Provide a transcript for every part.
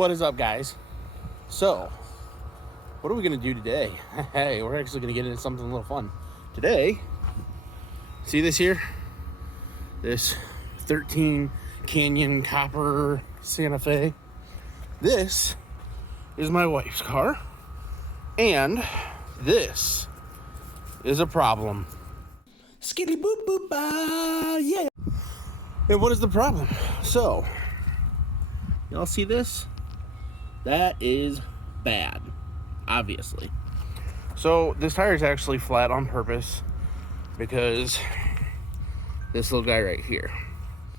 What is up, guys? So, what are we going to do today? Hey, we're actually going to get into something a little fun. Today, see this here? This 13 Canyon Copper Santa Fe. This is my wife's car. And this is a problem. Skitty boop boop yeah. And what is the problem? So, y'all see this? That is bad, obviously. So this tire is actually flat on purpose because this little guy right here.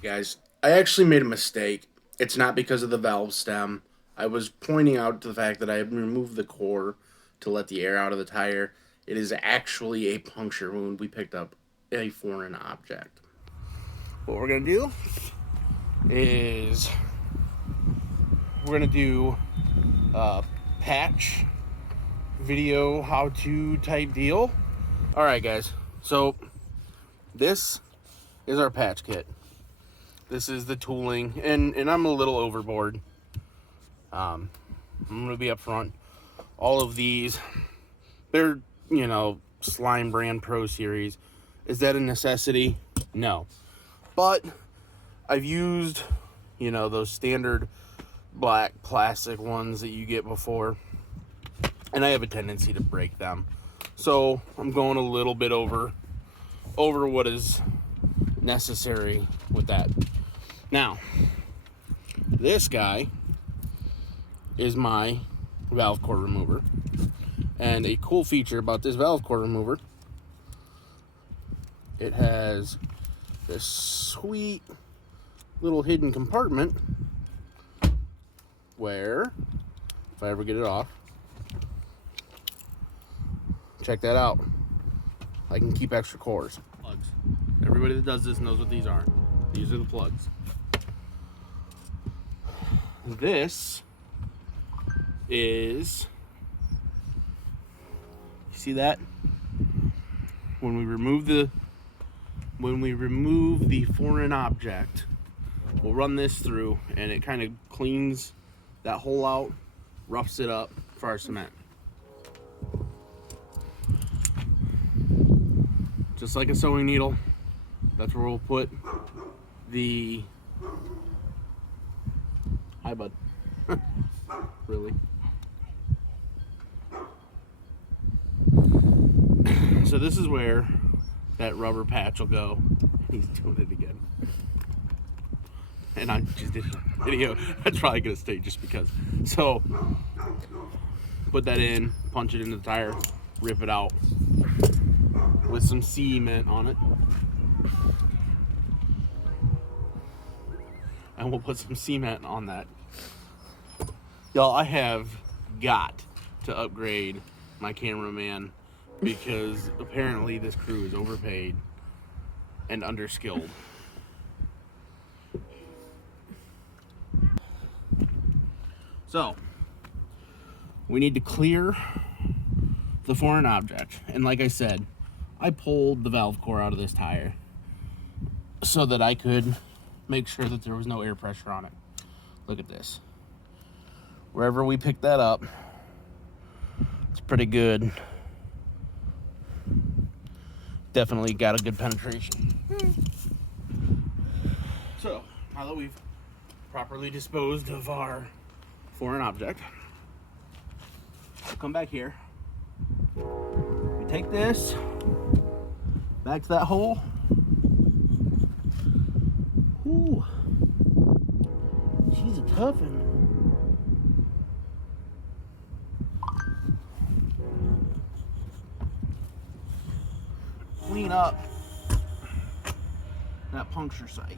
Guys, I actually made a mistake. It's not because of the valve stem. I was pointing out to the fact that I had removed the core to let the air out of the tire. It is actually a puncture wound. We picked up a foreign object. What we're gonna do is we're gonna do a patch video how-to type deal. All right, guys. So this is our patch kit. This is the tooling, and I'm a little overboard. I'm gonna be up front. All of these, they're, you know, Slime Brand Pro Series. Is that a necessity? No. But I've used, you know, those standard black plastic ones that you get before, and I have a tendency to break them. So I'm going a little bit over what is necessary with that. Now, this guy is my valve core remover. And a cool feature about this valve core remover, it has this sweet little hidden compartment where, if I ever get it off, check that out, I can keep extra cores. Plugs. Everybody that does this knows what these are. These are the plugs. This is, you see that? When we remove the foreign object, we'll run this through and it kind of cleans that hole out, roughs it up for our cement. Just like a sewing needle, that's where we'll put the, hi bud, really? So this is where that rubber patch will go. He's doing it again. And I just did a video. That's probably gonna stay just because. So put that in, punch it into the tire, rip it out with some cement on it. And we'll put some cement on that. Y'all, I have got to upgrade my cameraman because apparently this crew is overpaid and underskilled. So, we need to clear the foreign object. And like I said, I pulled the valve core out of this tire so that I could make sure that there was no air pressure on it. Look at this. Wherever we picked that up, it's pretty good. Definitely got a good penetration. So, now that we've properly disposed of our foreign object, we'll come back here. We take this back to that hole. Ooh, she's a toughie. Clean up that puncture site.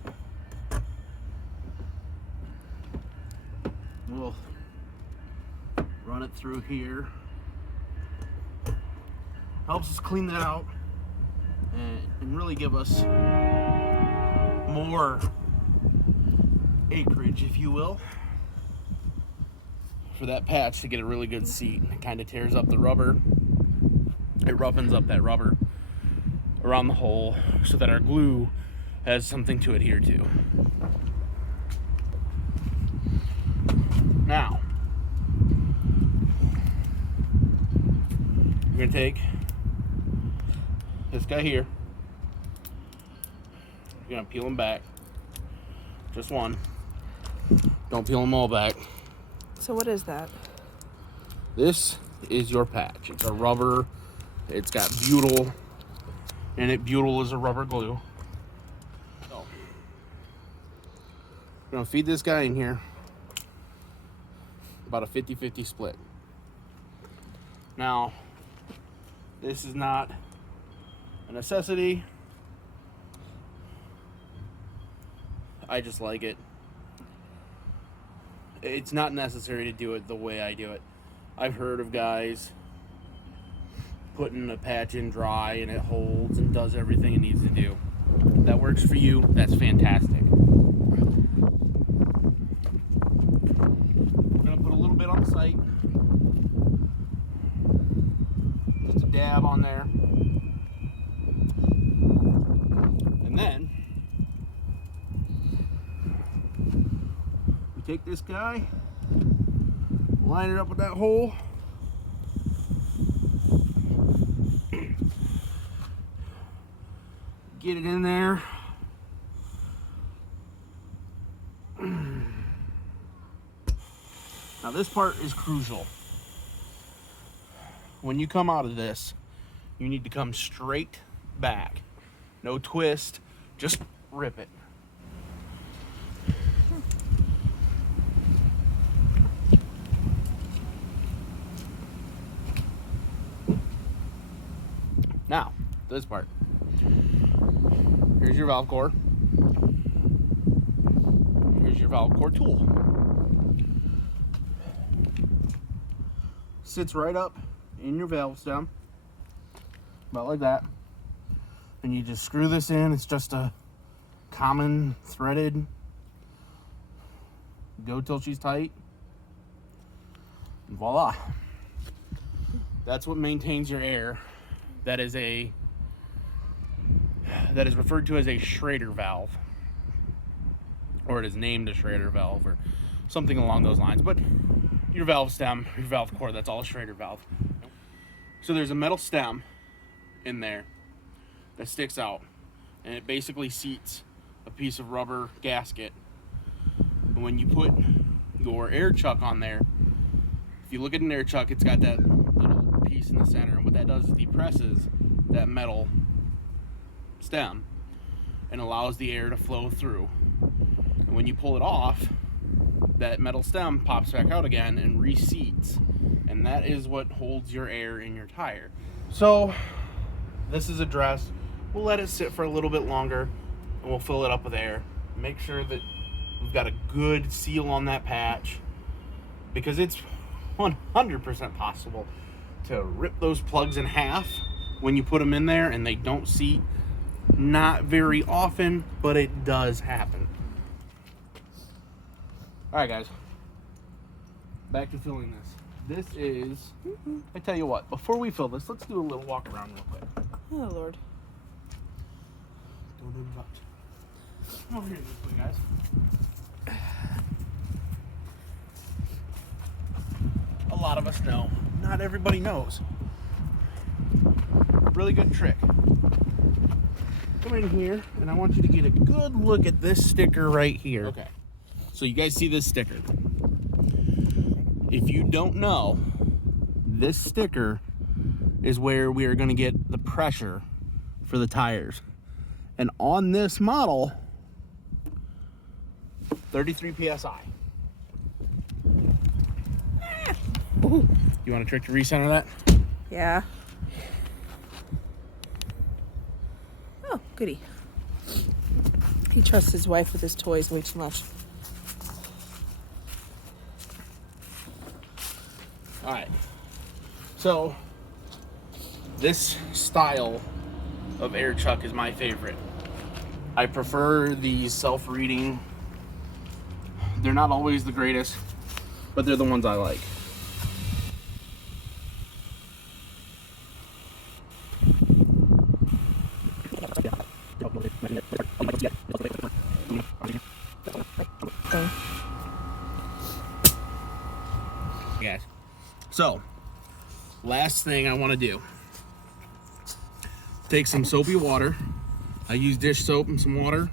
We'll run it through here. Helps us clean that out and really give us more acreage, if you will, for that patch to get a really good seat. It kind of tears up the rubber. It roughens up that rubber around the hole so that our glue has something to adhere to. Now, you're going to take this guy here. You're going to peel him back. Just one. Don't peel them all back. So what is that? This is your patch. It's a rubber. It's got butyl in it. Butyl is a rubber glue. So, I'm going to feed this guy in here. About a 50-50 split. Now, this is not a necessity. I just like it. It's not necessary to do it the way I do it. I've heard of guys putting a patch in dry and it holds and does everything it needs to do. That works for you, that's fantastic. I'm gonna put a little bit on the site. Just a dab on there. And then we take this guy, line it up with that hole. Get it in there. Now this part is crucial. When you come out of this, you need to come straight back. No twist, just rip it. Now, this part. Here's your valve core. Here's your valve core tool. Sits right up in your valve stem. About like that. And you just screw this in. It's just a common threaded. Go till she's tight. And voila. That's what maintains your air. That is referred to as a Schrader valve, or it is named a Schrader valve, or something along those lines. But your valve stem, your valve core, that's all a Schrader valve. So there's a metal stem in there that sticks out, and it basically seats a piece of rubber gasket. And when you put your air chuck on there, if you look at an air chuck, it's got that little piece in the center, and what that does is depresses that metal stem and allows the air to flow through. And when you pull it off, that metal stem pops back out again and reseats, and that is what holds your air in your tire. So this is addressed. We'll let it sit for a little bit longer and we'll fill it up with air. Make sure that we've got a good seal on that patch, because it's 100% possible to rip those plugs in half when you put them in there and they don't seat. Not very often, but it does happen. Alright guys, back to filling this. This is, I tell you what, before we fill this, let's do a little walk around real quick. Oh Lord. Don't interrupt. Come over here this way, guys. A lot of us know, not everybody knows. Really good trick. Come in here, and I want you to get a good look at this sticker right here. Okay. So you guys see this sticker. If you don't know, this sticker is where we are going to get the pressure for the tires. And on this model, 33 PSI. Ooh. You want a trick to recenter that? Yeah. Oh, goody. He trusts his wife with his toys way too much. All right. So this style of air chuck is my favorite. I prefer these self-reading. They're not always the greatest, but they're the ones I like. So, last thing I want to do. Take some soapy water. I use dish soap and some water.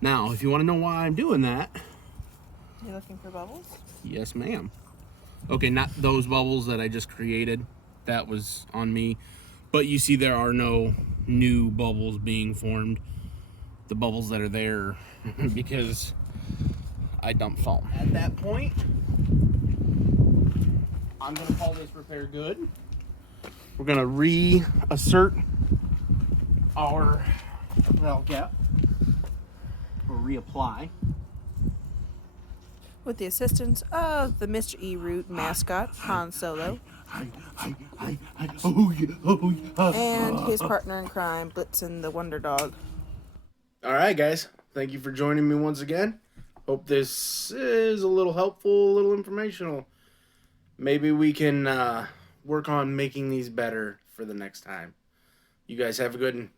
Now, if you want to know why I'm doing that. You looking for bubbles? Yes, ma'am. Okay, not those bubbles that I just created. That was on me. But you see there are no new bubbles being formed. The bubbles that are there because I dumped foam. At that point, I'm going to call this repair good. We're going to reassert our valve cap or reapply. With the assistance of the Mr. E-Root mascot, Han Solo, and his partner in crime, Blitzen the Wonder Dog. All right, guys. Thank you for joining me once again. Hope this is a little helpful, a little informational. Maybe we can work on making these better for the next time. You guys have a good one.